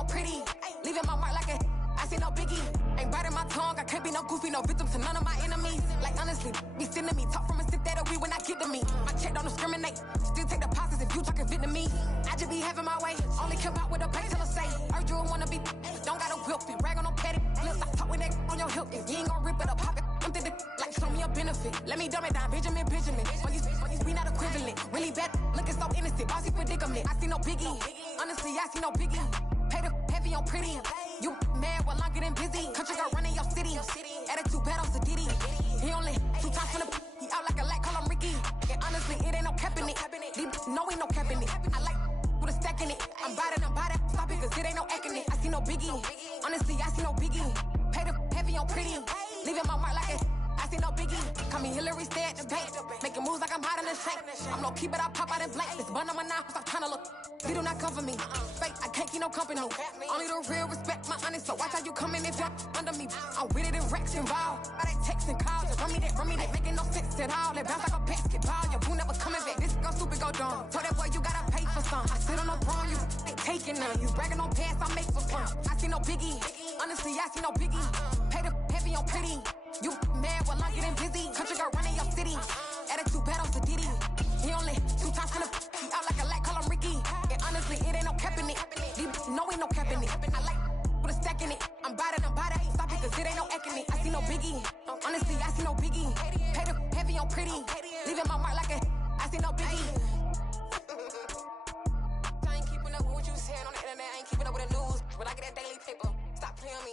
on pretty. Leaving my mark like a I see no biggie. Ain't biting my tongue, I can't be no goofy, no victim to none of my enemies. Like honestly, be sending me talk from a sit that'll be when I get to me. My check don't discriminate, still take deposits if you talking Vietnamese. I just be having my way, only come out with a bank till I say. Heard you wanna be, don't got a whip and rag on no petty. Lips, I talk with that on your hip, and you ain't gon' rip it up, pop it. I'm thinking like show me a benefit. Let me dumb it down, Benjamin. For you, we not equivalent. Really bad, looking so innocent, bossy predicament. I see no biggie, honestly, I see no biggie. Pay the heavy on pretty. You mad while I'm getting busy. Country got running your city. Attitude bad on Diddy. He only 2 times from the he out like a light, call him Ricky. And honestly, it ain't no cap in it. No, ain't no cap in it. I like with a stack in it. I'm biting, stop it, cause it ain't no acting it. I see no biggie. Honestly, I see no biggie. Pay the heavy on pretty. Leaving my mark like I see no biggie. Call me Hillary, stay at the bank. Making moves like I'm hiding in the shank. I'm low key, but I pop out in blank. This bun on my knife, stop trying to look. They do not come for me. Fake, I can't keep no company. Only the real respect my honest. So watch how you coming if you're under me. I'm with it in Rex involved. I they text and call. Just run me that, making no sense at all. They bounce like a basketball. Your boo never coming back. This go stupid, go dumb. Told that boy you gotta pay for some. I sit on the throne, you ain't taking none. You bragging on pants, I make for fun. I see no biggie. Honestly, I see no biggie. Pay the heavy on pretty. You mad while I'm getting busy. Country girl running your city. Attitude bad on Diddy. He only 2 times from the he out like a light, call him Ricky. And honestly, it ain't no cap in it. No, ain't no cap in it. I like with a stack in it. I'm biting, stop it, cause it ain't no acting it. I see no biggie. Honestly, I see no biggie. Pay the heavy on pretty. Leaving my mark like a I see no biggie. I ain't keeping up with what you saying on the internet. I ain't keeping up with the news. When I get that daily paper, stop playing me.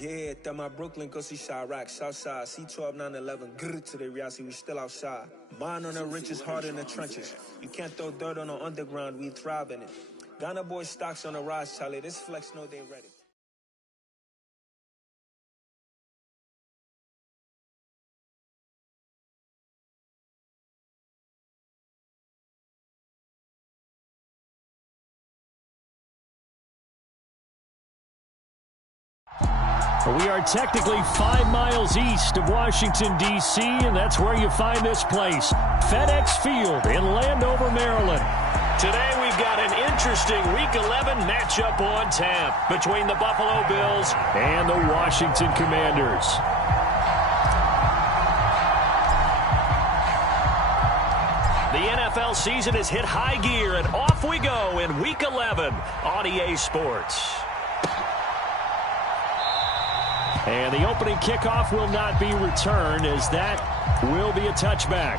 Yeah, that my Brooklyn, go see Chirac, Southside, C12, 911, grr to the reality, we still outside. Mine on the riches, hard in the trenches. You can't throw dirt on the underground, we thrive in it. Ghana boys stocks on the rise, Charlie, this flex know they ready. We are technically 5 miles east of Washington, D.C., and that's where you find this place, FedEx Field in Landover, Maryland. Today we've got an interesting Week 11 matchup on tap between the Buffalo Bills and the Washington Commanders. The NFL season has hit high gear, and off we go in Week 11 on EA Sports. And the opening kickoff will not be returned, as that will be a touchback.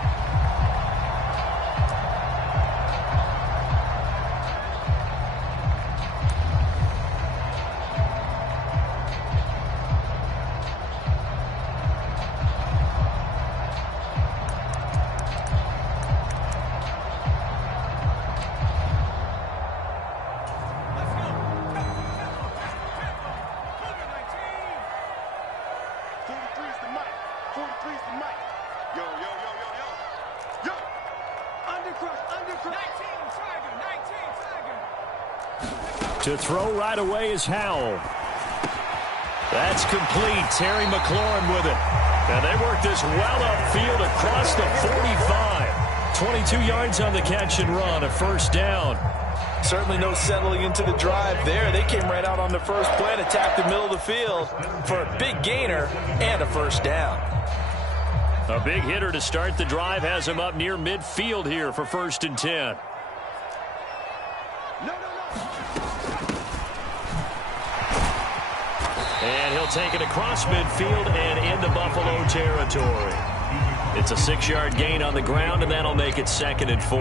To throw right away is Howell. That's complete. Terry McLaurin with it. And they work this well upfield across the 45. 22 yards on the catch and run, a first down. Certainly no settling into the drive there. They came right out on the first play and attacked the middle of the field for a big gainer and a first down. A big hitter to start the drive has him up near midfield here for 1st and 10. And he'll take it across midfield and into Buffalo territory. It's a 6-yard gain on the ground, and that'll make it 2nd and 4.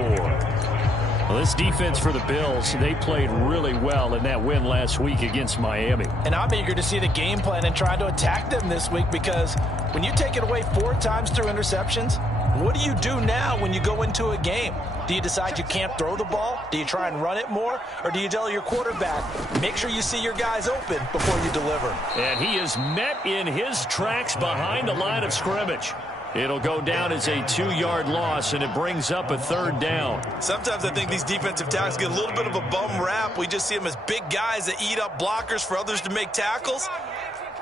Well, this defense for the Bills, they played really well in that win last week against Miami. And I'm eager to see the game plan and try to attack them this week, because when you take it away 4 times through interceptions, what do you do now when you go into a game? Do you decide you can't throw the ball? Do you try and run it more? Or do you tell your quarterback, make sure you see your guys open before you deliver? And he is met in his tracks behind the line of scrimmage. It'll go down as a 2-yard loss, and it brings up a 3rd down. Sometimes I think these defensive tackles get a little bit of a bum rap. We just see them as big guys that eat up blockers for others to make tackles.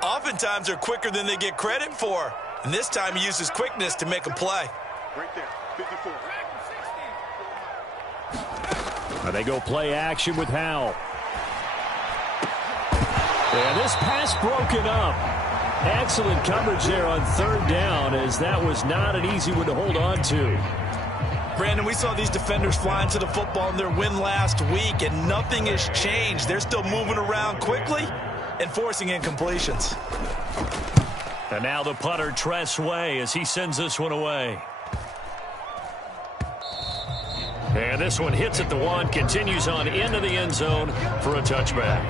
Oftentimes they're quicker than they get credit for. And this time he uses quickness to make a play. Right there, 54. They go play action with Howell. And this pass broken up. Excellent coverage there on third down, as that was not an easy one to hold on to. Brandon, we saw these defenders flying to the football in their win last week, and nothing has changed. They're still moving around quickly and forcing incompletions. And now the punter, Tress Way, as he sends this one away. And this one hits at the one, continues on into the end zone for a touchback.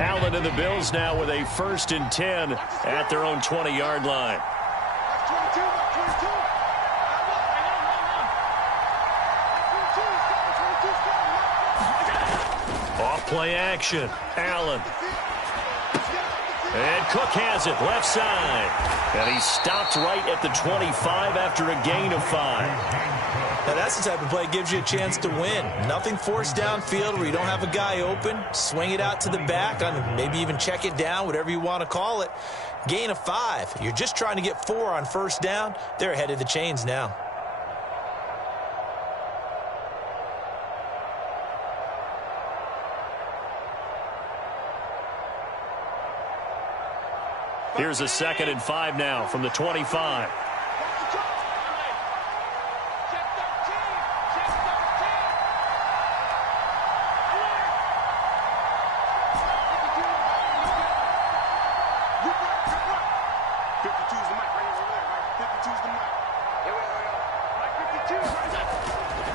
Allen and the Bills now with a 1st and 10 at their own 20-yard line. Off play action. Allen. And Cook has it left side. And he stopped right at the 25 after a gain of 5. Now that's the type of play that gives you a chance to win. Nothing forced downfield where you don't have a guy open. Swing it out to the back, maybe even check it down, whatever you want to call it. Gain of 5. You're just trying to get 4 on first down. They're ahead of the chains now. Here's a 2nd and 5 now from the 25.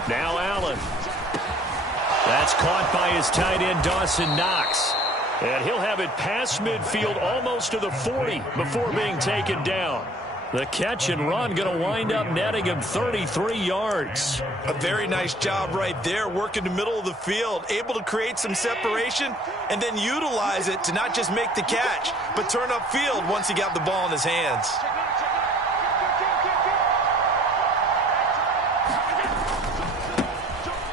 Now Allen. That's caught by his tight end, Dawson Knox. And he'll have it past midfield almost to the 40 before being taken down. The catch and run going to wind up netting him 33 yards. A very nice job right there, working the middle of the field, able to create some separation and then utilize it to not just make the catch, but turn upfield once he got the ball in his hands.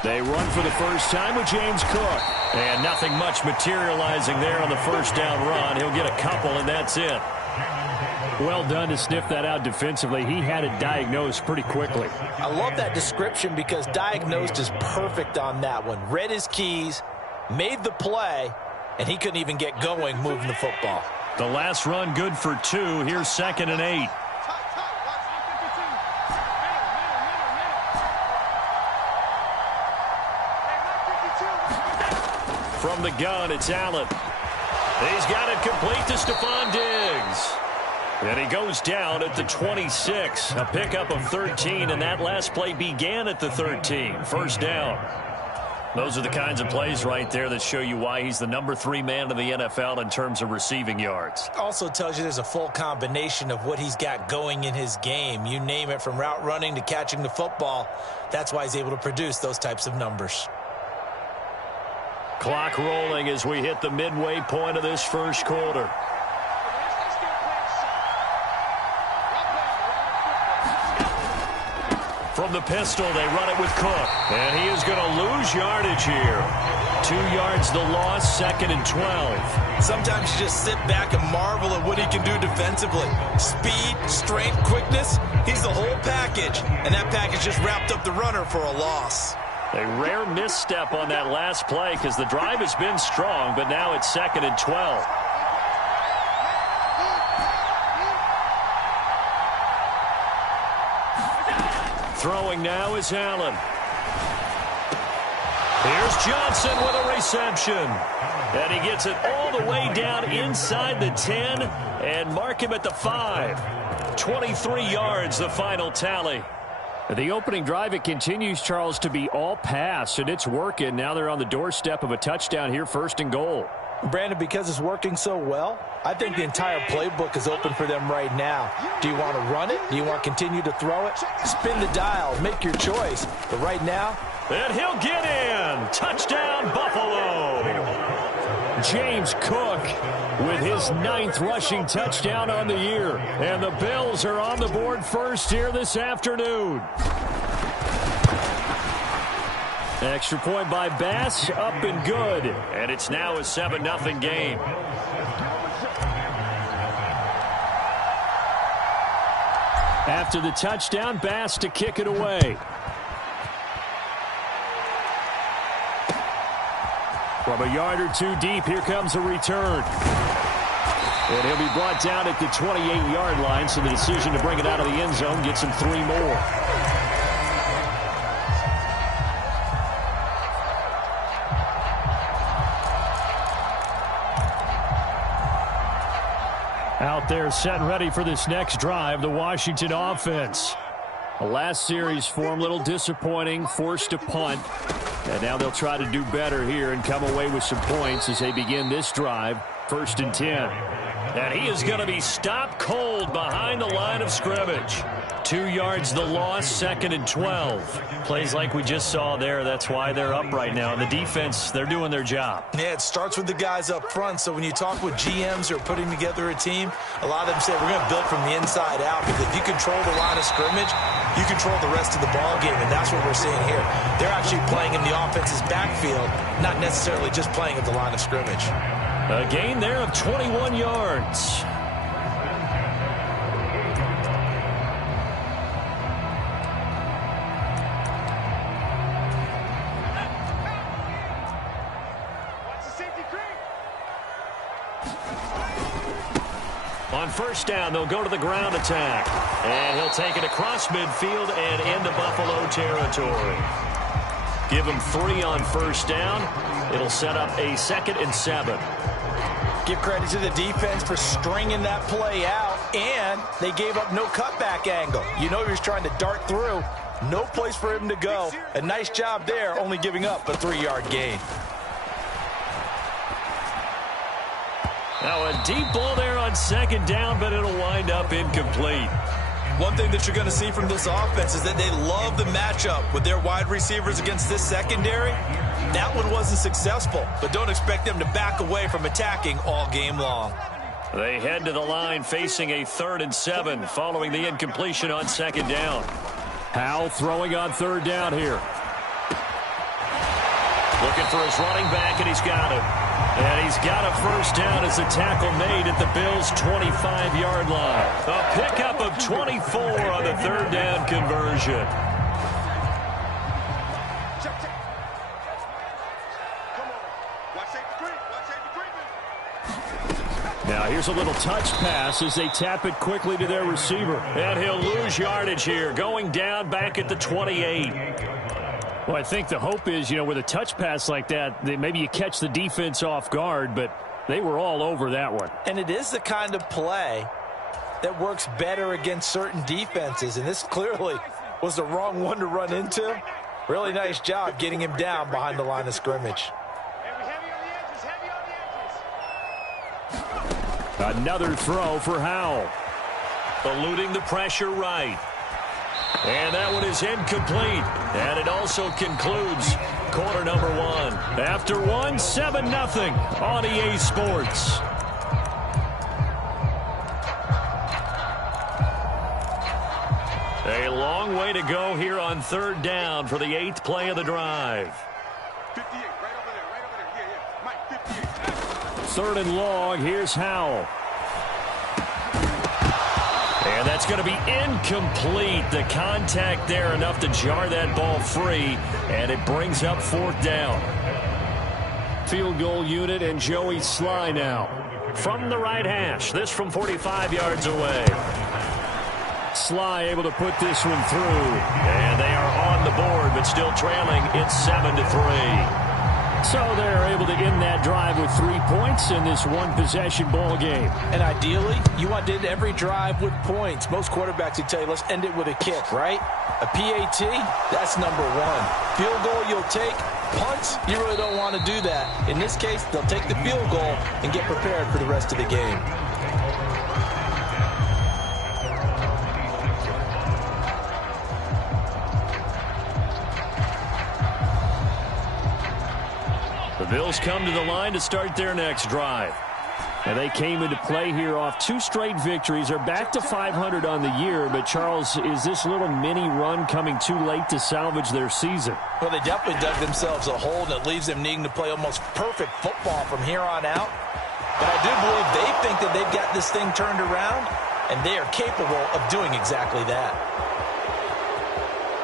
They run for the first time with James Cook. And nothing much materializing there on the first down run. He'll get a couple, and that's it. Well done to sniff that out defensively. He had it diagnosed pretty quickly. I love that description because diagnosed is perfect on that one. Read his keys, made the play, and he couldn't even get going moving the football. The last run good for 2. Here's 2nd and 8. From the gun, it's Allen. He's got it complete to Stephon Diggs. And he goes down at the 26. A pickup of 13, and that last play began at the 13. First down. Those are the kinds of plays right there that show you why he's the number 3 man in the NFL in terms of receiving yards. Also tells you there's a full combination of what he's got going in his game. You name it, from route running to catching the football. That's why he's able to produce those types of numbers. Clock rolling as we hit the midway point of this first quarter. From the pistol, they run it with Cook. And he is going to lose yardage here. 2 yards the loss, 2nd and 12. Sometimes you just sit back and marvel at what he can do defensively. Speed, strength, quickness, he's the whole package. And that package just wrapped up the runner for a loss. A rare misstep on that last play because the drive has been strong, but now it's 2nd and 12. Throwing now is Allen. Here's Johnson with a reception. And he gets it all the way down inside the 10 and mark him at the 5. 23 yards, the final tally. The opening drive, it continues, Charles, to be all pass, and it's working. Now they're on the doorstep of a touchdown here, 1st and goal. Brandon, because it's working so well, I think the entire playbook is open for them right now. Do you want to run it? Do you want to continue to throw it? Spin the dial. Make your choice. But right now... And he'll get in. Touchdown, Buffalo. James Cook with his 9th rushing touchdown on the year. And the Bills are on the board first here this afternoon. Extra point by Bass, up and good. And it's now a 7-0 game. After the touchdown, Bass to kick it away. From a yard or two deep, here comes a return. And he'll be brought down at the 28-yard line, so the decision to bring it out of the end zone gets him 3 more. Out there set and ready for this next drive, the Washington offense. The last series for him, a little disappointing, forced to punt. And now they'll try to do better here and come away with some points as they begin this drive, 1st and 10. And he is going to be stopped cold behind the line of scrimmage. 2 yards the loss, 2nd and 12. Plays like we just saw there. That's why they're up right now. And the defense, they're doing their job. Yeah, it starts with the guys up front. So when you talk with GMs who are putting together a team, a lot of them say we're going to build from the inside out, because if you control the line of scrimmage, you control the rest of the ball game, and that's what we're seeing here. They're actually playing in the offense's backfield, not necessarily just playing at the line of scrimmage. A gain there of 21 yards. On 1st down, they'll go to the ground attack. And he'll take it across midfield and into Buffalo territory. Give him 3 on 1st down. It'll set up a 2nd and 7. Give credit to the defense for stringing that play out, and they gave up no cutback angle. You know he was trying to dart through. No place for him to go. A nice job there, only giving up a 3-yard gain. Now a deep ball there on 2nd down, but it'll wind up incomplete. One thing that you're going to see from this offense is that they love the matchup with their wide receivers against this secondary. That one wasn't successful, but don't expect them to back away from attacking all game long. They head to the line facing a 3rd and 7 following the incompletion on 2nd down. Howell throwing on 3rd down here. Looking for his running back, and he's got him. And he's got a 1st down as a tackle made at the Bills' 25-yard line. A pickup of 24 on the 3rd down conversion. Now here's a little touch pass as they tap it quickly to their receiver. And he'll lose yardage here, going down back at the 28. Well, I think the hope is, with a touch pass like that, maybe you catch the defense off guard, but they were all over that one. And it is the kind of play that works better against certain defenses, and this clearly was the wrong one to run into. Really nice job getting him down behind the line of scrimmage. Another throw for Howell. Eluding the pressure right. And that one is incomplete. And it also concludes quarter number 1. After 1, 7-0 on EA Sports. A long way to go here on 3rd down for the 8th play of the drive. 58, right over there. Yeah. Mike, 58. 3rd and long, here's Howell. And that's going to be incomplete. The contact there enough to jar that ball free, and it brings up 4th down. Field goal unit and Joey Sly now. From the right hash, this from 45 yards away. Sly able to put this one through, and they are on the board, but still trailing. It's 7-3. So they're able to end that drive with 3 points in this one-possession ball game. And ideally, you want to end every drive with points. Most quarterbacks would tell you, let's end it with a kick, right? A PAT, that's number 1. Field goal you'll take. Punts, you really don't want to do that. In this case, they'll take the field goal and get prepared for the rest of the game. The Bills come to the line to start their next drive. And they came into play here off 2 straight victories. They're back to 500 on the year. But, Charles, is this little mini run coming too late to salvage their season? Well, they definitely dug themselves a hole, and it leaves them needing to play almost perfect football from here on out. But I do believe they think that they've got this thing turned around, and they are capable of doing exactly that.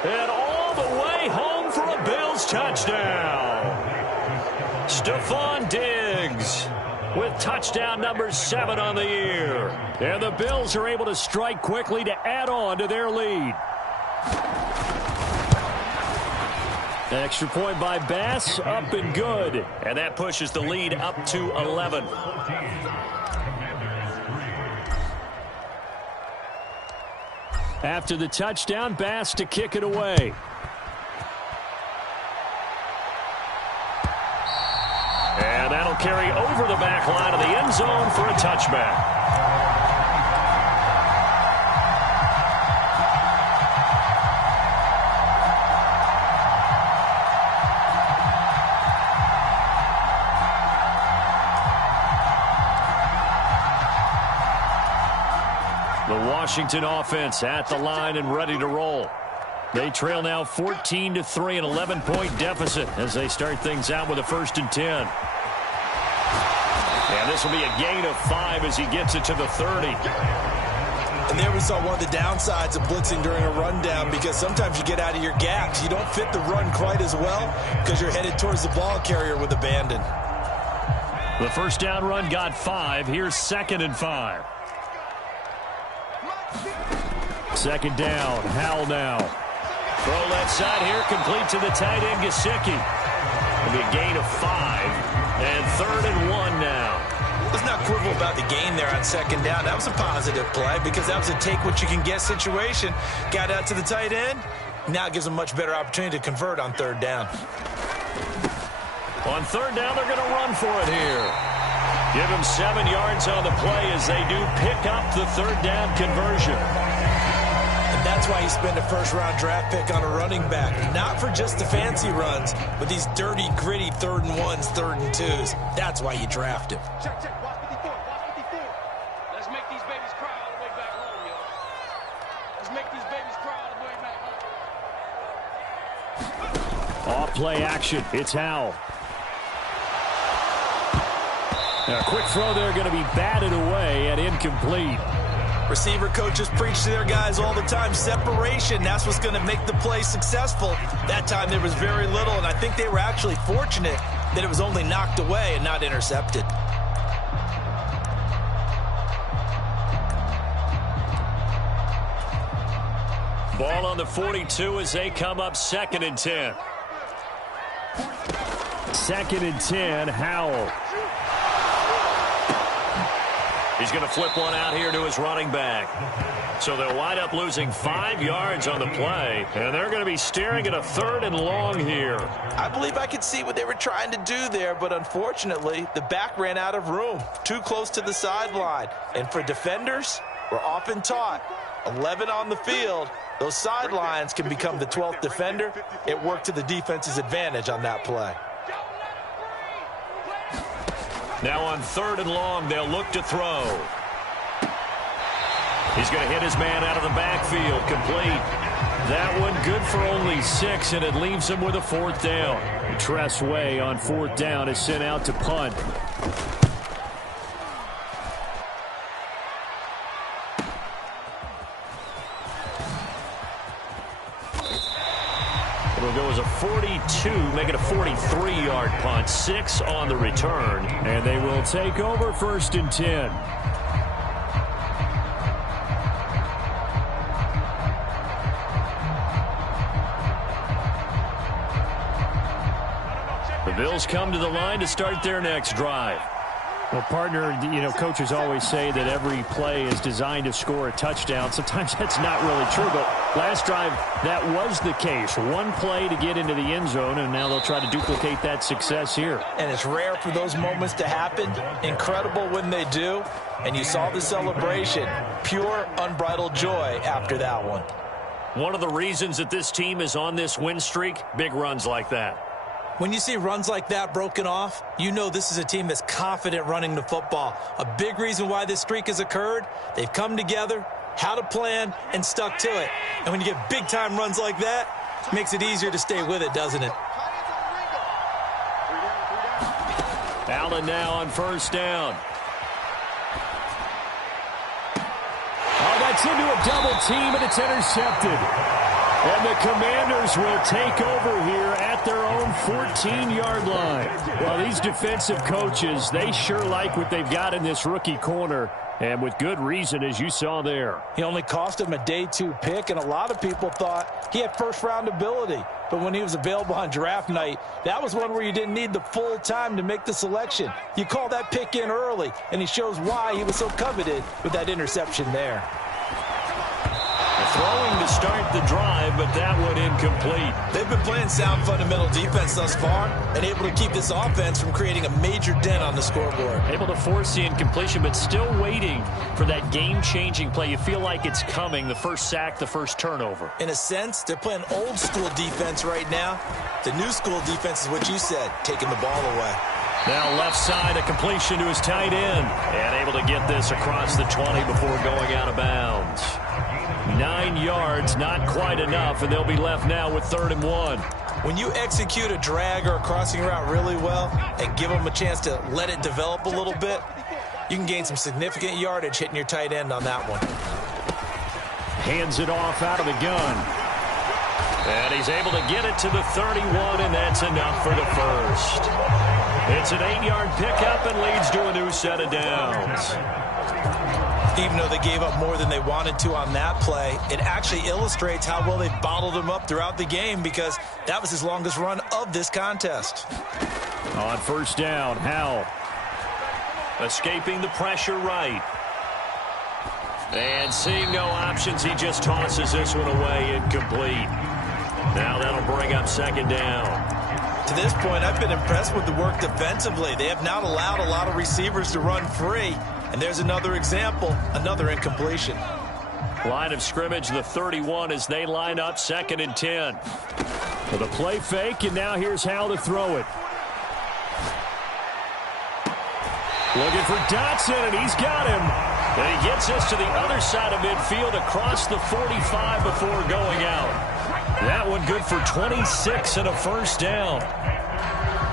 And all the way home for a Bills touchdown. Stephon Diggs with touchdown number 7 on the year. And the Bills are able to strike quickly to add on to their lead. Extra point by Bass, up and good. And that pushes the lead up to 11. After the touchdown, Bass to kick it away. And that'll carry over the back line of the end zone for a touchback. The Washington offense at the line and ready to roll. They trail now 14-3, an 11-point deficit as they start things out with a 1st and 10. And this will be a gain of 5 as he gets it to the 30. And there we saw one of the downsides of blitzing during a rundown, because sometimes you get out of your gaps. You don't fit the run quite as well because you're headed towards the ball carrier with abandon. The first down run got 5. Here's 2nd and 5. 2nd down. Howell now. Throw left side here, complete to the tight end, Gesicki. It'll be a gain of 5. And 3rd and 1 now. Let's not quibble about the gain there on 2nd down. That was a positive play because that was a take-what-you-can-get situation. Got out to the tight end. Now it gives them a much better opportunity to convert on 3rd down. On 3rd down, they're going to run for it here. Give them 7 yards on the play as they do pick up the 3rd down conversion. And that's why you spend a first-round draft pick on a running back. Not for just the fancy runs, but these dirty, gritty 3rd and 1s, 3rd and 2s. That's why you draft him. Check, check. Watch 54. Watch 54. Let's make these babies cry all the way back home, yo. Let's make these babies cry all the way back home. Off play action. It's Howell. Now, a quick throw there going to be batted away and incomplete. Receiver coaches preach to their guys all the time. Separation, that's what's going to make the play successful. That time there was very little, and I think they were actually fortunate that it was only knocked away and not intercepted. Ball on the 42 as they come up 2nd and 10. 2nd and 10, Howell. He's going to flip one out here to his running back. So they'll wind up losing 5 yards on the play, and they're going to be staring at a 3rd and long here. I believe I could see what they were trying to do there, but unfortunately, the back ran out of room, too close to the sideline. And for defenders, we're often taught, 11 on the field, those sidelines can become the 12th defender. It worked to the defense's advantage on that play. Now on 3rd and long, they'll look to throw. He's going to hit his man out of the backfield, complete. That one good for only 6, and it leaves him with a 4th down. Tress Way on 4th down is sent out to punt. It'll go as a 42, make it a 43-yard punt. 6 on the return, and they will take over 1st and 10. The Bills come to the line to start their next drive. Well, partner, you know, coaches always say that every play is designed to score a touchdown. Sometimes that's not really true, but last drive, that was the case. One play to get into the end zone, and now they'll try to duplicate that success here. And it's rare for those moments to happen. Incredible when they do. And you saw the celebration. Pure, unbridled joy after that one. One of the reasons that this team is on this win streak, big runs like that. When you see runs like that broken off, you know this is a team that's confident running the football. A big reason why this streak has occurred, they've come together, had a plan, and stuck to it. And when you get big-time runs like that, it makes it easier to stay with it, doesn't it? Allen now on first down. Oh, that's into a double team, and it's intercepted. And the Commanders will take over here at their own 14-yard line. Well, these defensive coaches, they sure like what they've got in this rookie corner, and with good reason, as you saw there. He only cost him a day 2 pick, and a lot of people thought he had first-round ability. But when he was available on draft night, that was one where you didn't need the full time to make the selection. You call that pick in early, and he shows why he was so coveted with that interception there. Throwing to start the drive, but that one incomplete. They've been playing sound fundamental defense thus far and able to keep this offense from creating a major dent on the scoreboard. Able to force the incompletion, but still waiting for that game-changing play. You feel like it's coming, the first sack, the first turnover. In a sense, they're playing old-school defense right now. The new-school defense is what you said, taking the ball away. Now left side, a completion to his tight end. And able to get this across the 20 before going out of bounds. 9 yards, not quite enough, and they'll be left now with 3rd and 1. When you execute a drag or a crossing route really well and give them a chance to let it develop a little bit, you can gain some significant yardage hitting your tight end on that one. Hands it off out of the gun. And he's able to get it to the 31, and that's enough for the first. It's an 8-yard pickup and leads to a new set of downs. Even though they gave up more than they wanted to on that play, it actually illustrates how well they bottled him up throughout the game because that was his longest run of this contest. On first down, Howell. Escaping the pressure right. And seeing no options, he just tosses this one away, incomplete. Now that'll bring up 2nd down. To this point, I've been impressed with the work defensively. They have not allowed a lot of receivers to run free. And there's another example, another incompletion. Line of scrimmage, the 31 as they line up 2nd and 10. With a play fake, and now here's Howell to throw it. Looking for Dotson, and he's got him. And he gets us to the other side of midfield across the 45 before going out. That one good for 26 and a first down.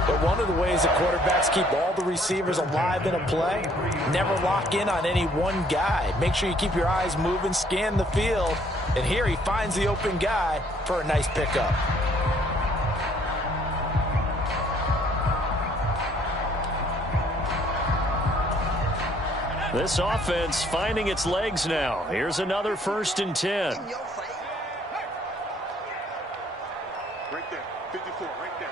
But one of the ways that quarterbacks keep all the receivers alive in a play, never lock in on any one guy. Make sure you keep your eyes moving, scan the field. And here he finds the open guy for a nice pickup. This offense finding its legs now. Here's another 1st and 10. Right there, 54, right there.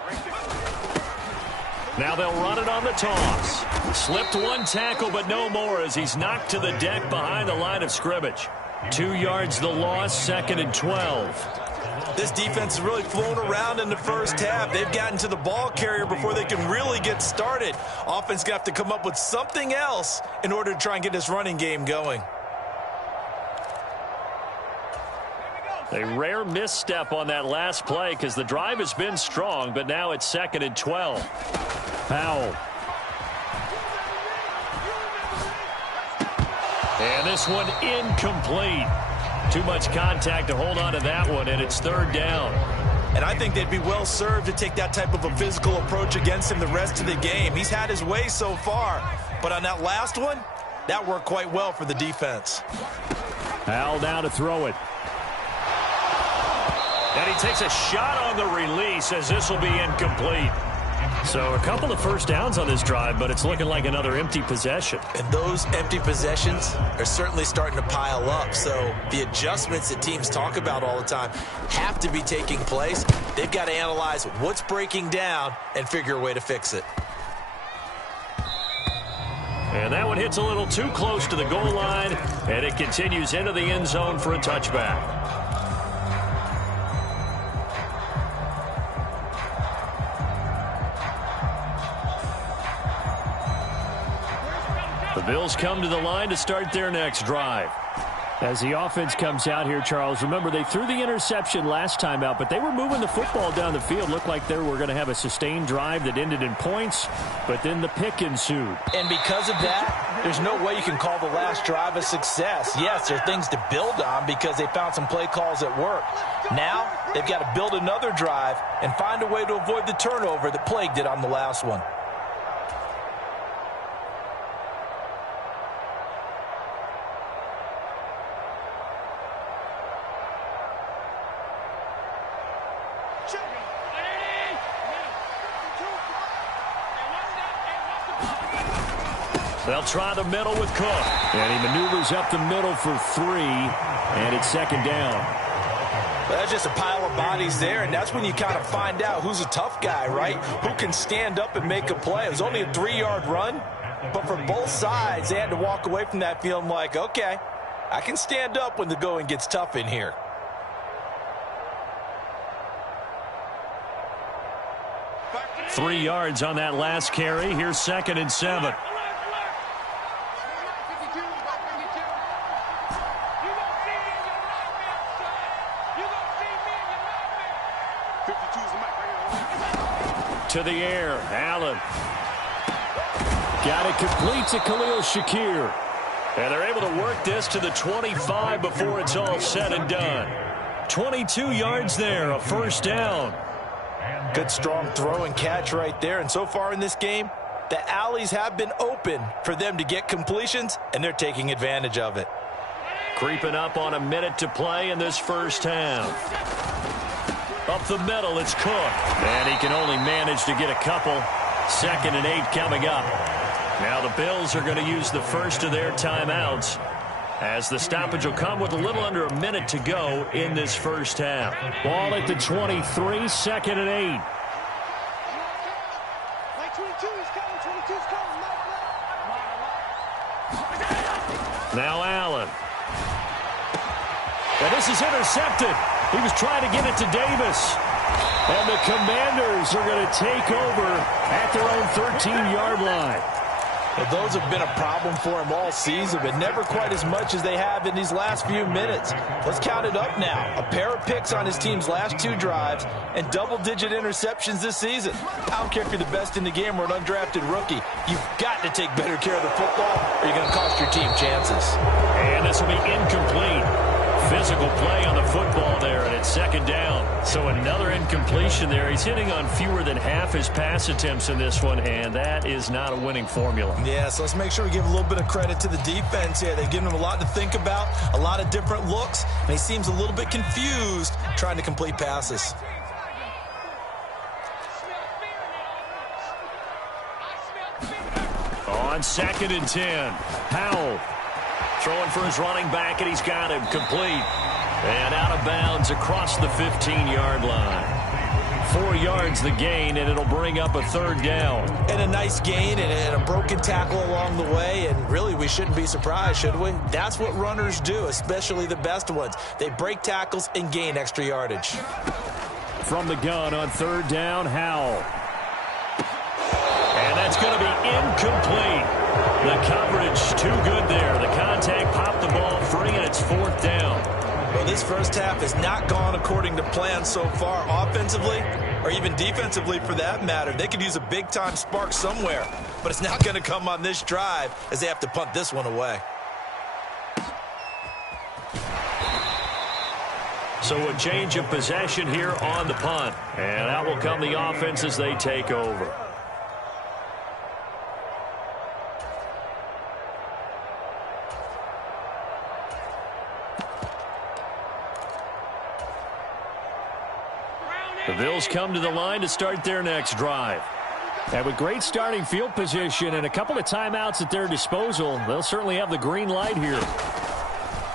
Now they'll run it on the toss. Slipped one tackle, but no more as he's knocked to the deck behind the line of scrimmage. 2 yards the loss, 2nd and 12. This defense has really flown around in the first half. They've gotten to the ball carrier before they can really get started. Offense got to come up with something else in order to try and get this running game going. A rare misstep on that last play because the drive has been strong, but now it's 2nd and 12. Powell. And this one incomplete. Too much contact to hold on to that one, and it's 3rd down. And I think they'd be well served to take that type of a physical approach against him the rest of the game. He's had his way so far, but on that last one, that worked quite well for the defense. Powell down to throw it. And he takes a shot on the release as this will be incomplete. So a couple of first downs on this drive, but it's looking like another empty possession. And those empty possessions are certainly starting to pile up. So the adjustments that teams talk about all the time have to be taking place. They've got to analyze what's breaking down and figure a way to fix it. And that one hits a little too close to the goal line, and it continues into the end zone for a touchback. The Bills come to the line to start their next drive. As the offense comes out here, Charles, remember they threw the interception last time out, but they were moving the football down the field. Looked like they were going to have a sustained drive that ended in points, but then the pick ensued. And because of that, there's no way you can call the last drive a success. Yes, there are things to build on because they found some play calls that work. Now, they've got to build another drive and find a way to avoid the turnover that plagued it on the last one. They'll try the middle with Cook. And he maneuvers up the middle for 3, and it's second down. Well, that's just a pile of bodies there, and that's when you kind of find out who's a tough guy, right? Who can stand up and make a play. It was only a 3-yard run, but for both sides, they had to walk away from that feeling like, okay, I can stand up when the going gets tough in here. Three yards on that last carry. Here's 2nd and 7. To the air, Allen. Got it complete to Khalil Shakir. And they're able to work this to the 25 before it's all said and done. 22 yards there, a first down. Good strong throw and catch right there. And so far in this game, the alleys have been open for them to get completions, and they're taking advantage of it. Creeping up on a minute to play in this first half. Up the middle, it's Cook. And he can only manage to get a couple. 2nd and 8 coming up. Now the Bills are going to use the first of their timeouts, as the stoppage will come with a little under a minute to go in this first half. Ball at the 23, 2nd and 8. Now Allen. And this is intercepted. He was trying to get it to Davis. And the Commanders are going to take over at their own 13-yard line. Well, those have been a problem for him all season, but never quite as much as they have in these last few minutes. Let's count it up now. A pair of picks on his team's last 2 drives and double-digit interceptions this season. I don't care if you're the best in the game or an undrafted rookie. You've got to take better care of the football or you're going to cost your team chances. And this will be incomplete. Physical play on the football there, and it's 2nd down. So another incompletion there. He's hitting on fewer than half his pass attempts in this one, and that is not a winning formula. Yeah, so let's make sure we give a little bit of credit to the defense here. They've given him a lot to think about, a lot of different looks, and he seems a little bit confused trying to complete passes. On 2nd and 10, Powell. Throwing for his running back, and he's got him complete. And out of bounds across the 15-yard line. 4 yards the gain, and it'll bring up a 3rd down. And a nice gain and a broken tackle along the way, and really we shouldn't be surprised, should we? That's what runners do, especially the best ones. They break tackles and gain extra yardage. From the gun on 3rd down, Howell. And that's going to be incomplete. The coverage too good there. The contact popped the ball free, and it's 4th down. Well, this first half has not gone according to plan so far, offensively or even defensively for that matter. They could use a big-time spark somewhere, but it's not going to come on this drive as they have to punt this one away. So a change of possession here on the punt. And out will come the offense as they take over. The Bills come to the line to start their next drive. And with great starting field position and a couple of timeouts at their disposal, they'll certainly have the green light here.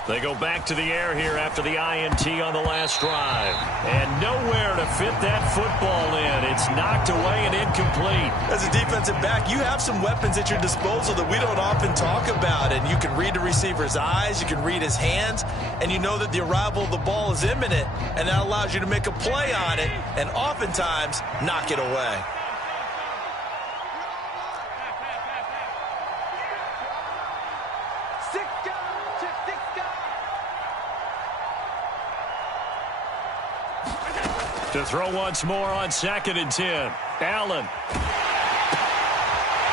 They go back to the air here after the INT on the last drive. And nowhere to fit that football in. It's knocked away and incomplete. As a defensive back, you have some weapons at your disposal that we don't often talk about. And you can read the receiver's eyes, you can read his hands, and you know that the arrival of the ball is imminent. And that allows you to make a play on it and oftentimes knock it away. To throw once more on 2nd and 10. Allen.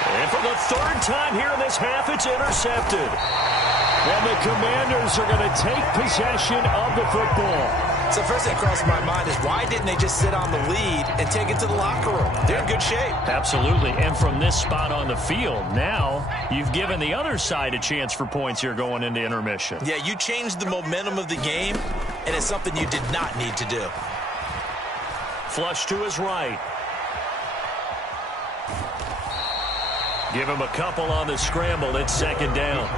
And for the 3rd time here in this half, it's intercepted. And the Commanders are going to take possession of the football. So first thing that crossed my mind is why didn't they just sit on the lead and take it to the locker room? They're in good shape. Absolutely. And from this spot on the field, now you've given the other side a chance for points here going into intermission. Yeah, you changed the momentum of the game, and it's something you did not need to do. Flush to his right. Give him a couple on the scramble. It's 2nd down.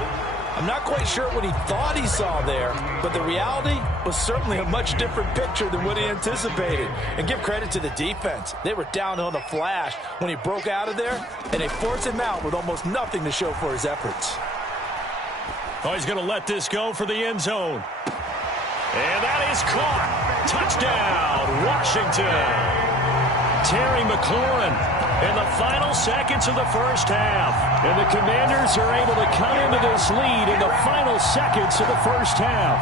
I'm not quite sure what he thought he saw there, but the reality was certainly a much different picture than what he anticipated. And give credit to the defense. They were down on the flash when he broke out of there, and they forced him out with almost nothing to show for his efforts. Oh, he's going to let this go for the end zone. And that is caught. Touchdown, Washington. Terry McLaurin in the final seconds of the first half. And the Commanders are able to cut into this lead in the final seconds of the first half.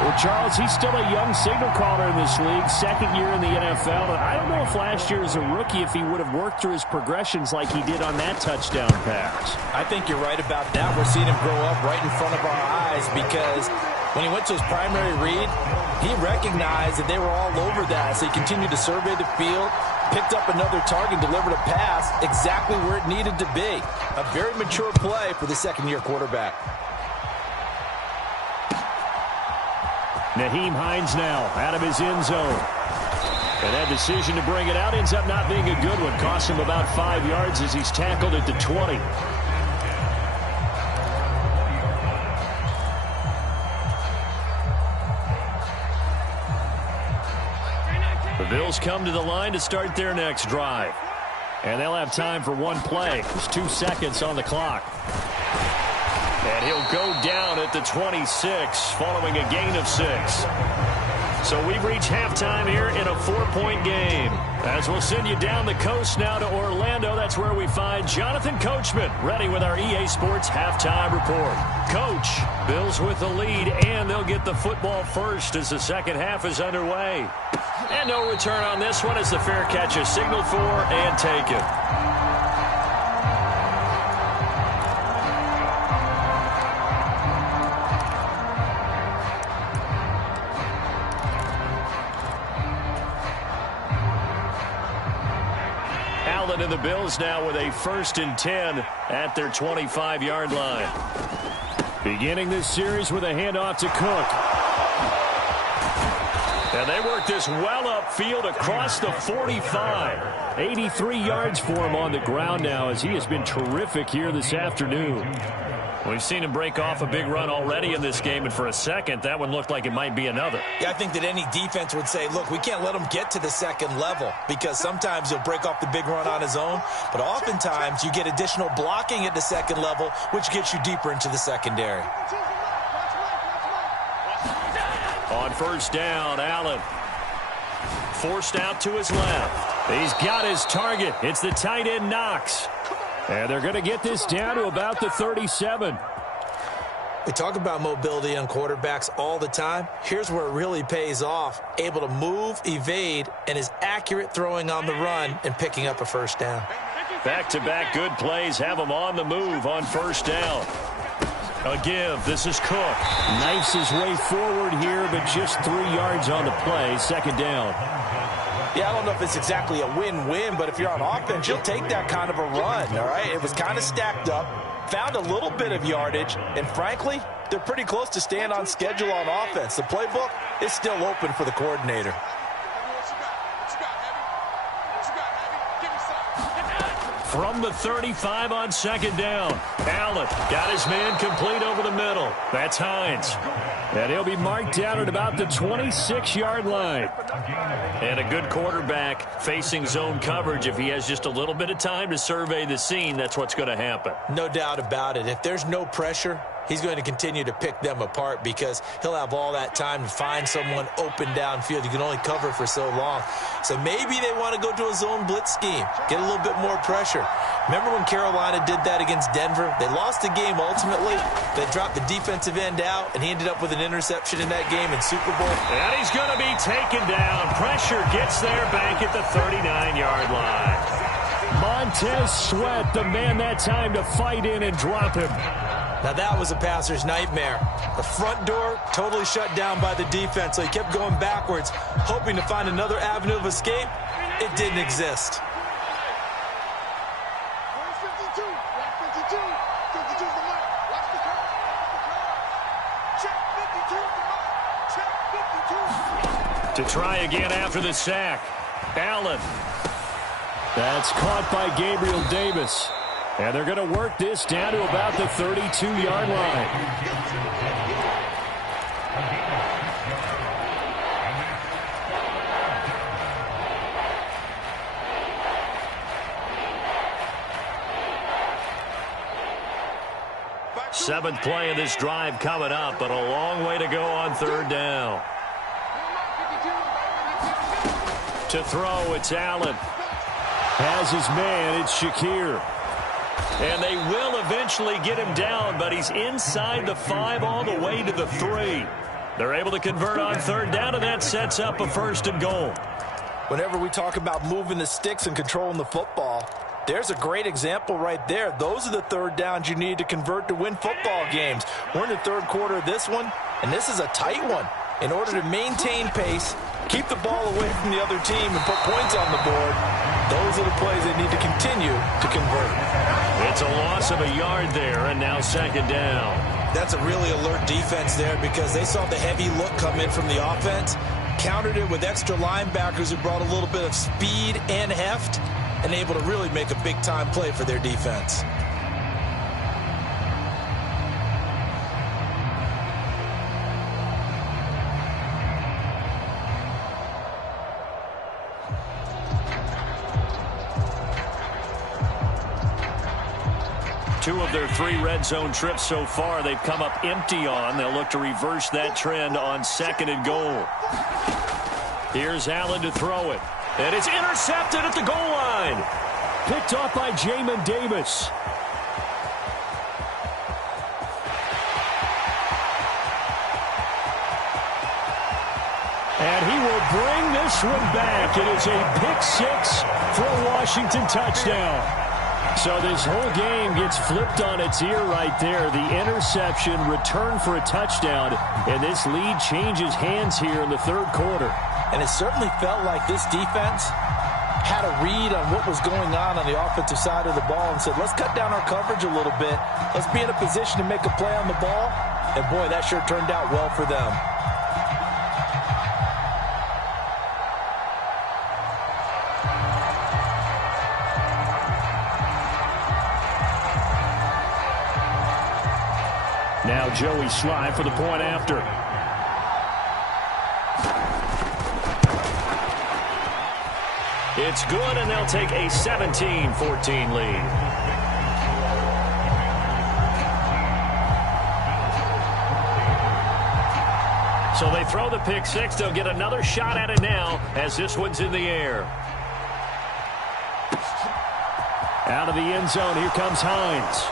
Well, Charles, he's still a young signal caller in this league, 2nd year in the NFL. And I don't know if last year as a rookie if he would have worked through his progressions like he did on that touchdown pass. I think you're right about that. We're seeing him grow up right in front of our eyes because when he went to his primary read, he recognized that they were all over that. So he continued to survey the field, picked up another target, delivered a pass exactly where it needed to be. A very mature play for the 2nd-year quarterback. Nyheim Hines now out of his end zone. And that decision to bring it out ends up not being a good one. Cost him about 5 yards as he's tackled at the 20. The Bills come to the line to start their next drive. And they'll have time for one play. There's 2 seconds on the clock. And he'll go down at the 26 following a gain of 6. So we've reached halftime here in a 4-point game. As we'll send you down the coast now to Orlando, that's where we find Jonathan Coachman ready with our EA Sports halftime report. Coach, Bills with the lead, and they'll get the football first as the second half is underway. And no return on this one as the fair catch is signaled for and taken. Allen and the Bills now with a 1st and 10 at their 25-yard line. Beginning this series with a handoff to Cook. And they work this well upfield across the 45. 83 yards for him on the ground now as he has been terrific here this afternoon. We've seen him break off a big run already in this game, and for a second, that one looked like it might be another. Yeah, I think that any defense would say, look, we can't let him get to the second level because sometimes he'll break off the big run on his own, but oftentimes you get additional blocking at the second level, which gets you deeper into the secondary. On 1st down, Allen forced out to his left. He's got his target. It's the tight end Knox. And they're going to get this down to about the 37. We talk about mobility on quarterbacks all the time. Here's where it really pays off. Able to move, evade, and is accurate throwing on the run and picking up a 1st down. Back-to-back good plays have him on the move on 1st down. A give. This is Cook. Knifes his way forward here, but just 3 yards on the play. 2nd down. Yeah, I don't know if it's exactly a win-win, but if you're on offense, you'll take that kind of a run, all right? It was kind of stacked up, found a little bit of yardage, and frankly, they're pretty close to staying on schedule on offense. The playbook is still open for the coordinator. From the 35 on 2nd down. Allen got his man complete over the middle. That's Hines. And he'll be marked down at about the 26-yard line. And a good quarterback facing zone coverage. If he has just a little bit of time to survey the scene, that's what's going to happen. No doubt about it. If there's no pressure, he's going to continue to pick them apart because he'll have all that time to find someone open downfield. You can only cover for so long. So maybe they want to go to a zone blitz scheme, get a little bit more pressure. Remember when Carolina did that against Denver? They lost the game ultimately. They dropped the defensive end out, and he ended up with an interception in that game in Super Bowl. And he's going to be taken down. Pressure gets there back at the 39-yard line. Montez Sweat, the man that time to fight in and drop him. Now that was a passer's nightmare. The front door totally shut down by the defense, so he kept going backwards, hoping to find another avenue of escape. It didn't exist. To try again after the sack. Allen. That's caught by Gabriel Davis. And they're going to work this down to about the 32-yard line. Seventh play of this drive coming up, but a long way to go on third down. To throw, it's Allen. Has his man, it's Shakir. And they will eventually get him down, but he's inside the 5 all the way to the 3. They're able to convert on third down, and that sets up a 1st and goal. Whenever we talk about moving the sticks and controlling the football, there's a great example right there. Those are the third downs you need to convert to win football games. We're in the third quarter of this one, and this is a tight one. In order to maintain pace, keep the ball away from the other team, and put points on the board, those are the plays they need to continue to convert. It's a loss of a yard there, and now 2nd down. That's a really alert defense there because they saw the heavy look come in from the offense, countered it with extra linebackers who brought a little bit of speed and heft, and able to really make a big-time play for their defense. Two of their 3 red zone trips so far, they've come up empty on. They'll look to reverse that trend on 2nd and goal. Here's Allen to throw it. And it's intercepted at the goal line. Picked off by Jamin Davis. And he will bring this one back. It is a pick 6 for a Washington touchdown. So this whole game gets flipped on its ear right there. The interception, return for a touchdown, and this lead changes hands here in the third quarter. And it certainly felt like this defense had a read on what was going on the offensive side of the ball and said, let's cut down our coverage a little bit. Let's be in a position to make a play on the ball. And, boy, that sure turned out well for them. Now Joey Sly for the point after. It's good, and they'll take a 17-14 lead. So they throw the pick 6. They'll get another shot at it now as this one's in the air. Out of the end zone, here comes Hines.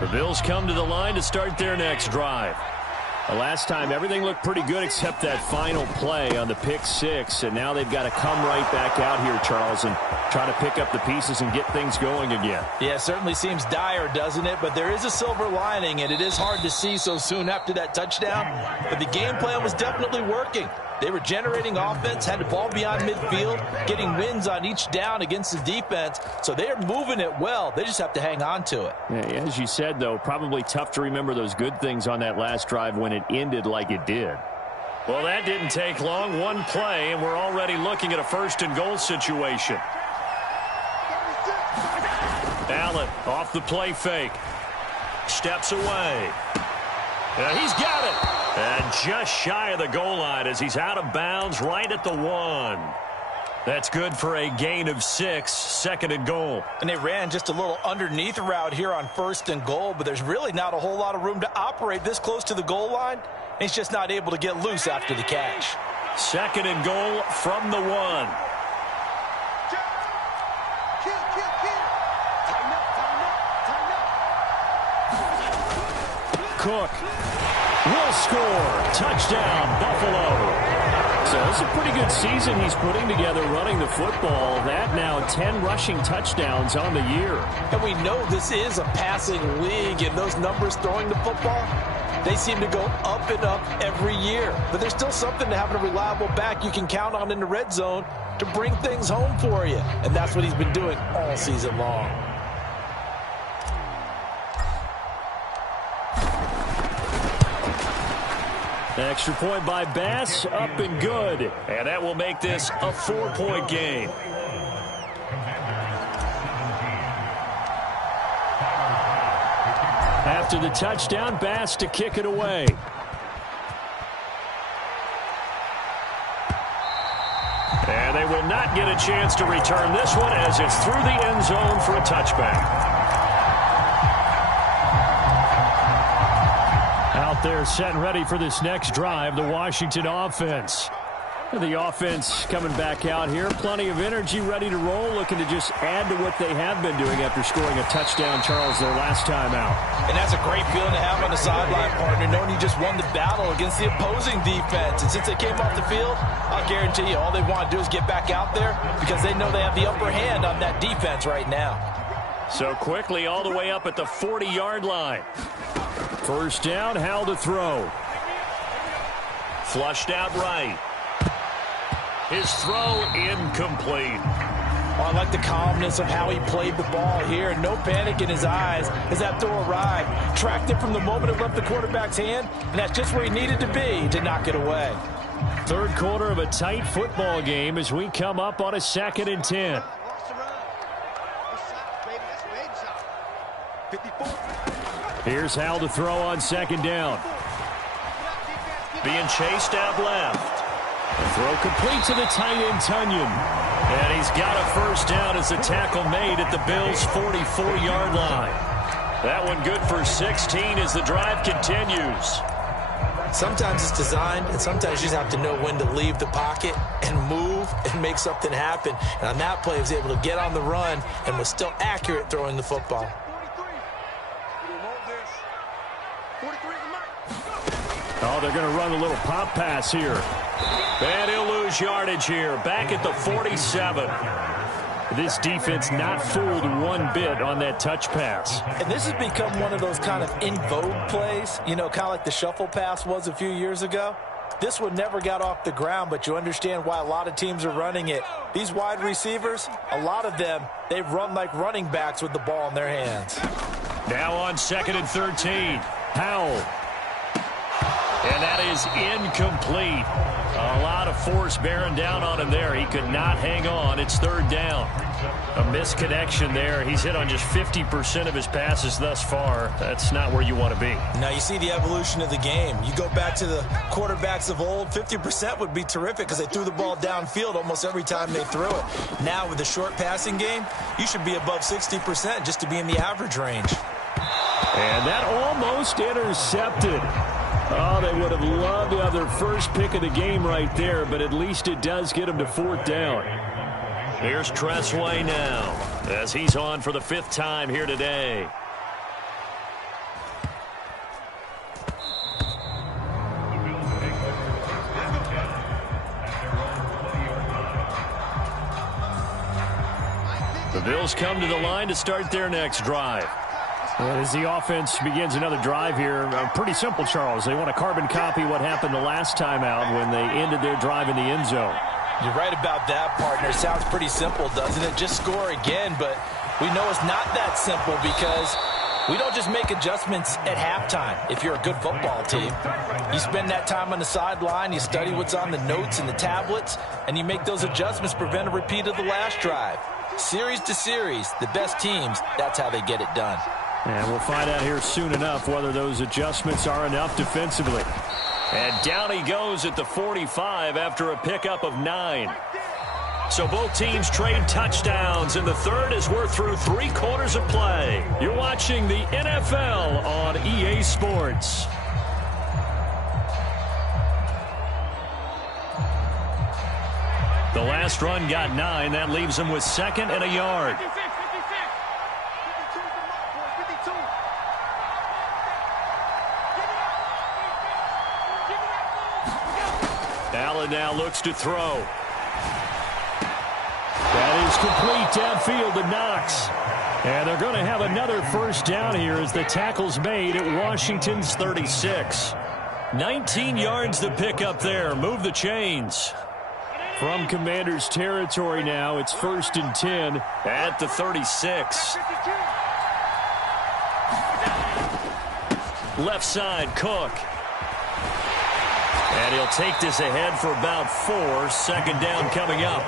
The Bills come to the line to start their next drive. The last time, everything looked pretty good except that final play on the pick 6, and now they've got to come right back out here, Charles, and try to pick up the pieces and get things going again. Yeah, it certainly seems dire, doesn't it? But there is a silver lining, and it is hard to see so soon after that touchdown. But the game plan was definitely working. They were generating offense, had the ball beyond midfield, getting wins on each down against the defense. So they're moving it well. They just have to hang on to it. Yeah, as you said, though, probably tough to remember those good things on that last drive when it ended like it did. Well, that didn't take long. One play, and we're already looking at a 1st and goal situation. Allen off the play fake. Steps away. He's got it. And just shy of the goal line as he's out of bounds right at the 1. That's good for a gain of 6, 2nd and goal. And they ran just a little underneath route here on 1st and goal, but there's really not a whole lot of room to operate this close to the goal line. He's just not able to get loose after the catch. 2nd and goal from the 1. Cook will score. Touchdown, Buffalo. So it's a pretty good season he's putting together running the football. That now 10 rushing touchdowns on the year. And we know this is a passing league, and those numbers throwing the football, they seem to go up and up every year. But there's still something to having a reliable back you can count on in the red zone to bring things home for you. And that's what he's been doing all season long. Extra point by Bass, up and good. And that will make this a 4-point game. After the touchdown, Bass to kick it away. And they will not get a chance to return this one as it's through the end zone for a touchback. Out there set and ready for this next drive, the Washington offense. The offense coming back out here. Plenty of energy, ready to roll, looking to just add to what they have been doing after scoring a touchdown, Charles, their last time out. And that's a great feeling to have on the sideline, partner, knowing you just won the battle against the opposing defense. And since they came off the field, I'll guarantee you all they want to do is get back out there because they know they have the upper hand on that defense right now. So quickly all the way up at the 40-yard line. First down, Howell to throw. Flushed out right. His throw incomplete. Oh, I like the calmness of how he played the ball here. No panic in his eyes as that throw arrived. Tracked it from the moment it left the quarterback's hand, and that's just where he needed to be to knock it away. Third quarter of a tight football game as we come up on a 2nd and 10. Here's Howell to throw on 2nd down. Being chased out left. The throw complete to the tight end, Tunyon. And he's got a first down as the tackle made at the Bills' 44-yard line. That one good for 16 as the drive continues. Sometimes it's designed, and sometimes you just have to know when to leave the pocket and move and make something happen. And on that play, he was able to get on the run and was still accurate throwing the football. Oh, they're going to run a little pop pass here. And he'll lose yardage here. Back at the 47. This defense not fooled one bit on that touch pass. And this has become one of those kind of in vogue plays, you know, kind of like the shuffle pass was a few years ago. This one never got off the ground, but you understand why a lot of teams are running it. These wide receivers, a lot of them, they run like running backs with the ball in their hands. Now on 2nd and 13. Howell. And that is incomplete. A lot of force bearing down on him there. He could not hang on. It's 3rd down. A misconnection there. He's hit on just 50% of his passes thus far. That's not where you want to be. Now you see the evolution of the game. You go back to the quarterbacks of old, 50% would be terrific because they threw the ball downfield almost every time they threw it. Now with the short passing game, you should be above 60% just to be in the average range. And that almost intercepted. Oh, they would have loved to have their first pick of the game right there, but at least it does get them to 4th down. Here's Tressway now as he's on for the 5th time here today. The Bills come to the line to start their next drive. As the offense begins another drive here, pretty simple, Charles. They want to carbon copy what happened the last time out when they ended their drive in the end zone. You're right about that, partner. Sounds pretty simple, doesn't it? Just score again, but we know it's not that simple because we don't just make adjustments at halftime if you're a good football team. You spend that time on the sideline, you study what's on the notes and the tablets, and you make those adjustments, prevent a repeat of the last drive. Series to series, the best teams, that's how they get it done. And we'll find out here soon enough whether those adjustments are enough defensively. And down he goes at the 45 after a pickup of 9. So both teams trade touchdowns in the third as we're through 3 quarters of play. You're watching the NFL on EA Sports. The last run got 9. That leaves him with 2nd and a yard. Allen now looks to throw. That is complete downfield to Knox. And they're going to have another first down here as the tackle's made at Washington's 36. 19 yards to pick up there. Move the chains. From Commanders territory now, it's 1st and 10 at the 36. Left side, Cook. And he'll take this ahead for about 4. 2nd down coming up.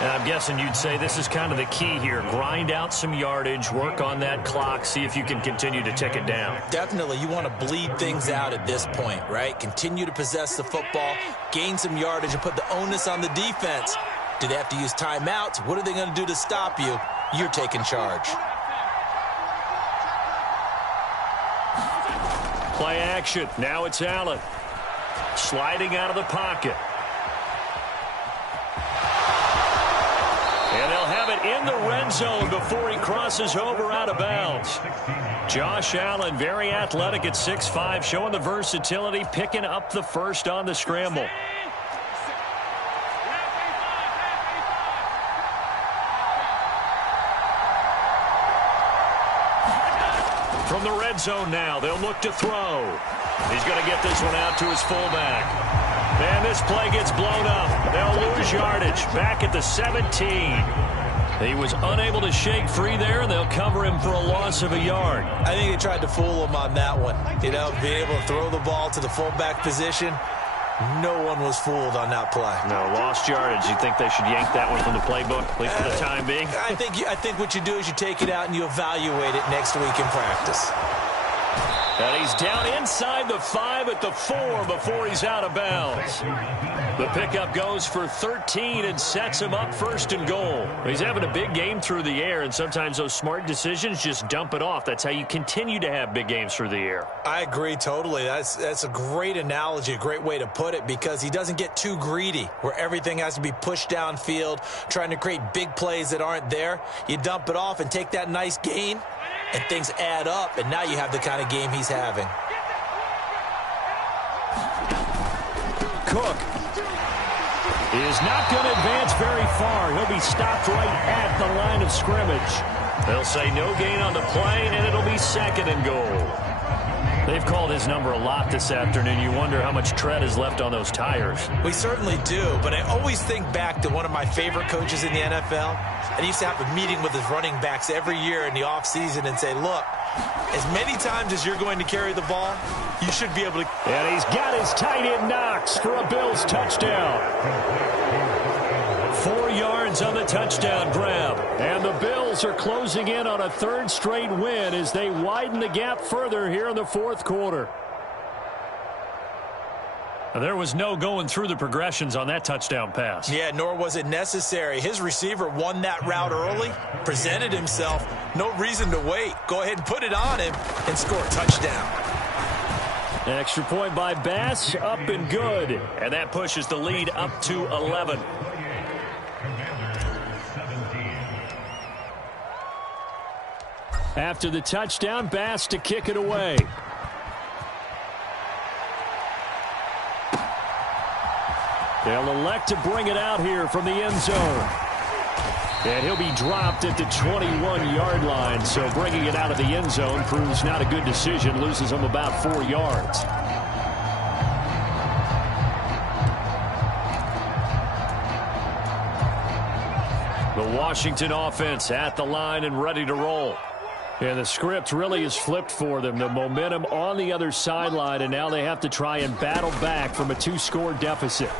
And I'm guessing you'd say this is kind of the key here. Grind out some yardage, work on that clock, see if you can continue to tick it down. Definitely. You want to bleed things out at this point, right? Continue to possess the football, gain some yardage, and put the onus on the defense. Do they have to use timeouts? What are they going to do to stop you? You're taking charge. Play action. Now it's Allen. Sliding out of the pocket. And they'll have it in the red zone before he crosses over out of bounds. Josh Allen, very athletic at 6'5", showing the versatility, picking up the first on the scramble. From the red zone now, they'll look to throw. He's going to get this one out to his fullback. And this play gets blown up. They'll lose yardage. Back at the 17. He was unable to shake free there, and they'll cover him for a loss of a yard. I think they tried to fool him on that one. You know, being able to throw the ball to the fullback position. No one was fooled on that play. No, lost yardage. You think they should yank that one from the playbook, at least for the time being? I think what you do is you take it out and you evaluate it next week in practice. And he's down inside the 5 at the 4 before he's out of bounds. The pickup goes for 13 and sets him up 1st and goal. He's having a big game through the air, and sometimes those smart decisions just dump it off. That's how you continue to have big games through the air. I agree totally. That's a great analogy, a great way to put it, because he doesn't get too greedy where everything has to be pushed downfield, trying to create big plays that aren't there. You dump it off and take that nice gain, and things add up, and now you have the kind of game he's having. Cook is not going to advance very far. He'll be stopped right at the line of scrimmage. They'll say no gain on the play, and it'll be 2nd and goal. They've called his number a lot this afternoon. You wonder how much tread is left on those tires. We certainly do, but I always think back to one of my favorite coaches in the NFL. And he used to have a meeting with his running backs every year in the offseason and say, look, as many times as you're going to carry the ball, you should be able to. And he's got his tight end Knox for a Bills touchdown. 4 yards on the touchdown grab. And the Bills are closing in on a 3rd straight win as they widen the gap further here in the 4th quarter. There was no going through the progressions on that touchdown pass. Yeah, nor was it necessary. His receiver won that route early, presented himself. No reason to wait. Go ahead and put it on him and score a touchdown. An extra point by Bass, up and good. And that pushes the lead up to 11. After the touchdown, Bass to kick it away. They'll elect to bring it out here from the end zone. And he'll be dropped at the 21-yard line, so bringing it out of the end zone proves not a good decision, loses him about 4 yards. The Washington offense at the line and ready to roll. And the script really is flipped for them. The momentum on the other sideline, and now they have to try and battle back from a 2-score deficit.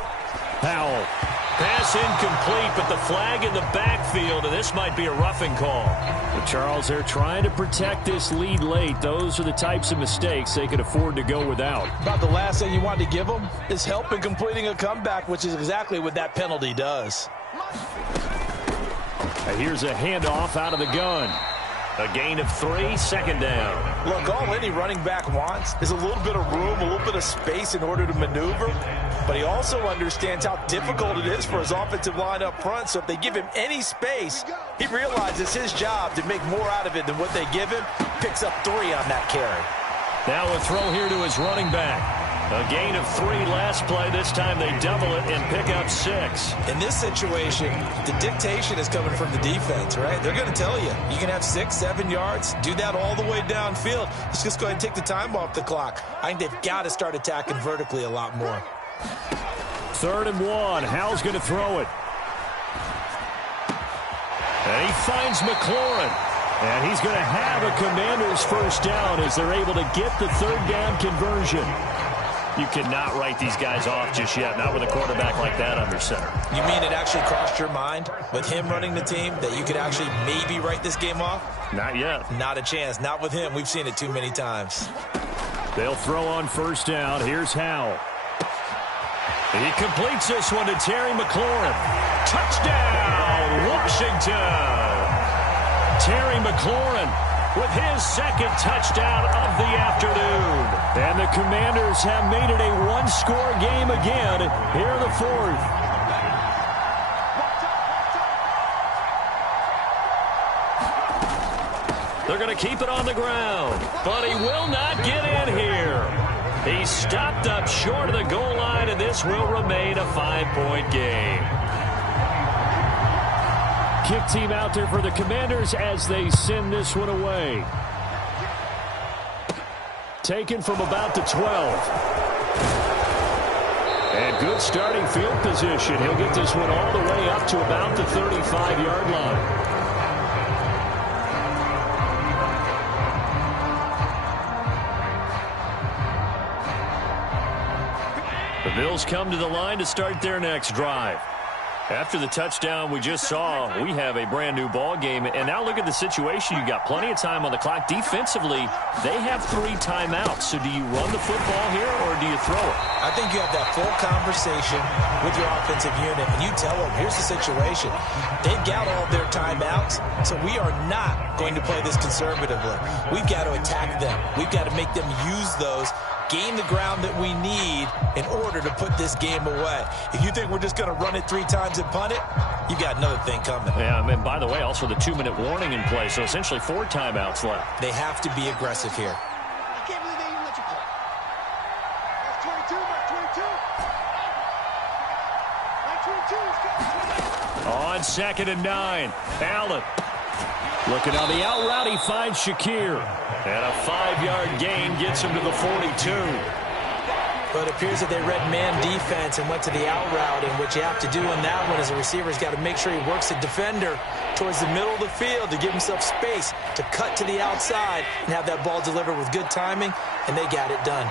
Powell Pass incomplete, but the flag in the backfield, and this might be a roughing call. But Charles, they're trying to protect this lead late. Those are the types of mistakes they could afford to go without. About the last thing you want to give them is help in completing a comeback, which is exactly what that penalty does. And here's a handoff out of the gun. A gain of 3, second down. Look, all any running back wants is a little bit of room, a little bit of space in order to maneuver. But he also understands how difficult it is for his offensive line up front. So if they give him any space, he realizes his job to make more out of it than what they give him. Picks up 3 on that carry. Now a throw here to his running back. A gain of 3 last play. This time they double it and pick up 6. In this situation, the dictation is coming from the defense, right? They're going to tell you, you can have 6, 7 yards. Do that all the way downfield. Let's just go ahead and take the time off the clock. I think they've got to start attacking vertically a lot more. 3rd and 1. Howell's going to throw it. And he finds McLaurin. And he's going to have a Commanders first down as they're able to get the 3rd down conversion. You cannot write these guys off just yet, not with a quarterback like that under center. You mean it actually crossed your mind with him running the team that you could actually maybe write this game off? Not yet. Not a chance. Not with him. We've seen it too many times. They'll throw on first down. Here's Howell. He completes this one to Terry McLaurin. Touchdown, Washington! Terry McLaurin with his 2nd touchdown of the afternoon. And the Commanders have made it a one-score game again here in the 4th. They're going to keep it on the ground, but he will not get in here. He's stopped up short of the goal line, and this will remain a 5-point game. Kick team out there for the Commanders as they send this one away. Taken from about the 12. And good starting field position. He'll get this one all the way up to about the 35-yard line. The Bills come to the line to start their next drive. After the touchdown we just saw, we have a brand-new ball game. And now look at the situation. You've got plenty of time on the clock. Defensively, they have 3 timeouts. So do you run the football here or do you throw it? I think you have that full conversation with your offensive unit, and you tell them, here's the situation. They've got all their timeouts, so we are not going to play this conservatively. We've got to attack them. We've got to make them use those, gain the ground that we need in order to put this game away. If you think we're just going to run it 3 times and punt it, you got another thing coming. Yeah, and by the way, also the 2-minute warning in play, so essentially 4 timeouts left. They have to be aggressive here. I can't believe they even let you play. That's 22, that's 22. That's 22, he's got On 2nd and 9, Allen. Looking on the out route, he finds Shakir. And a 5-yard gain gets him to the 42. But it appears that they read man defense and went to the out route, and what you have to do in that one is a receiver's got to make sure he works the defender towards the middle of the field to give himself space to cut to the outside and have that ball delivered with good timing, and they got it done.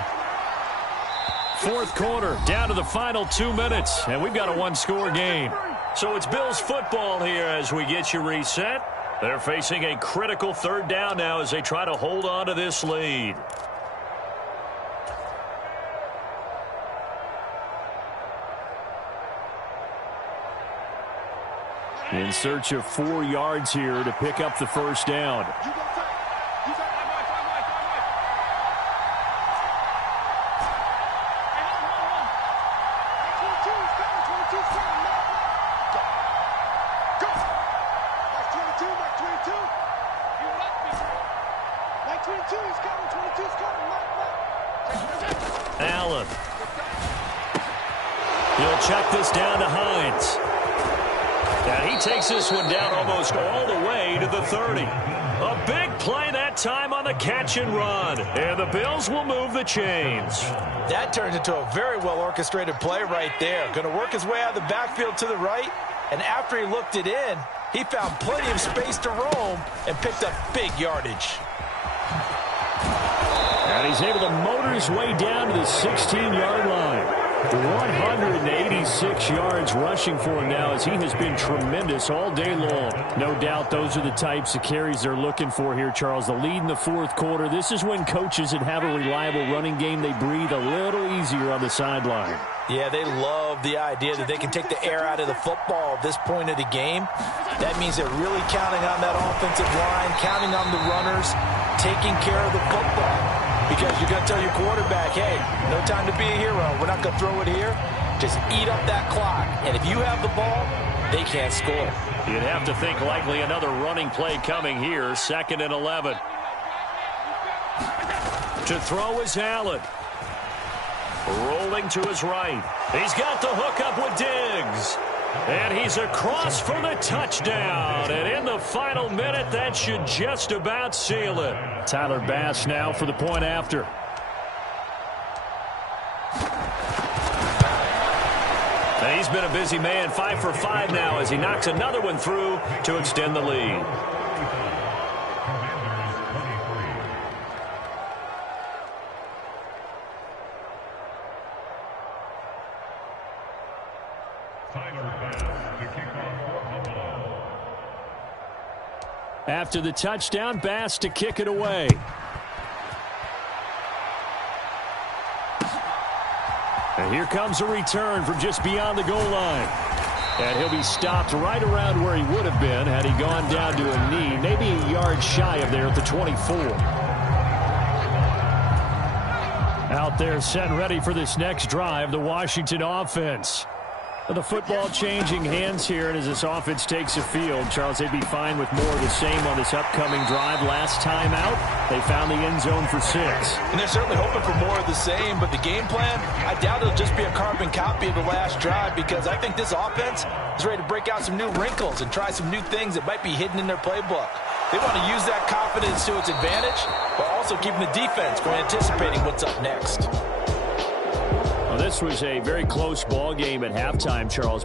4th quarter, down to the final 2 minutes, and we've got a 1-score game. So it's Bills football here as we get you reset. They're facing a critical 3rd down now as they try to hold on to this lead. In search of 4 yards here to pick up the first down. Allen. He'll check this down to Hines. And he takes this one down almost all the way to the 30. A big play that time on the catch and run. And the Bills will move the chains. That turns into a very well-orchestrated play right there. Going to work his way out of the backfield to the right. And after he looked it in, he found plenty of space to roam and picked up big yardage. And he's able to motor his way down to the 16-yard line. 186 yards rushing for him now, as he has been tremendous all day long. No doubt those are the types of carries they're looking for here, Charles. The lead in the fourth quarter. This is when coaches that have a reliable running game, they breathe a little easier on the sideline. Yeah, they love the idea that they can take the air out of the football at this point of the game. That means they're really counting on that offensive line, counting on the runners, taking care of the football. Because you're going to tell your quarterback, hey, no time to be a hero. We're not going to throw it here. Just eat up that clock. And if you have the ball, they can't score. You'd have to think likely another running play coming here. 2nd and 11. To throw is Allen. Rolling to his right. He's got the hook up with Diggs. And he's across for the touchdown. And in the final minute, that should just about seal it. Tyler Bass now for the point after. And he's been a busy man, 5 for 5 now as he knocks another one through to extend the lead. After the touchdown, Bass to kick it away. And here comes a return from just beyond the goal line. And he'll be stopped right around where he would have been had he gone down to a knee, maybe a yard shy of there at the 24. Out there set and ready for this next drive, the Washington offense. The football changing hands here, and as this offense takes the field, Charles, they'd be fine with more of the same on this upcoming drive. Last time out, they found the end zone for 6. And they're certainly hoping for more of the same, but the game plan, I doubt it'll just be a carbon copy of the last drive, because I think this offense is ready to break out some new wrinkles and try some new things that might be hidden in their playbook. They want to use that confidence to its advantage, while also keeping the defense from anticipating what's up next. Well, this was a very close ball game at halftime, Charles.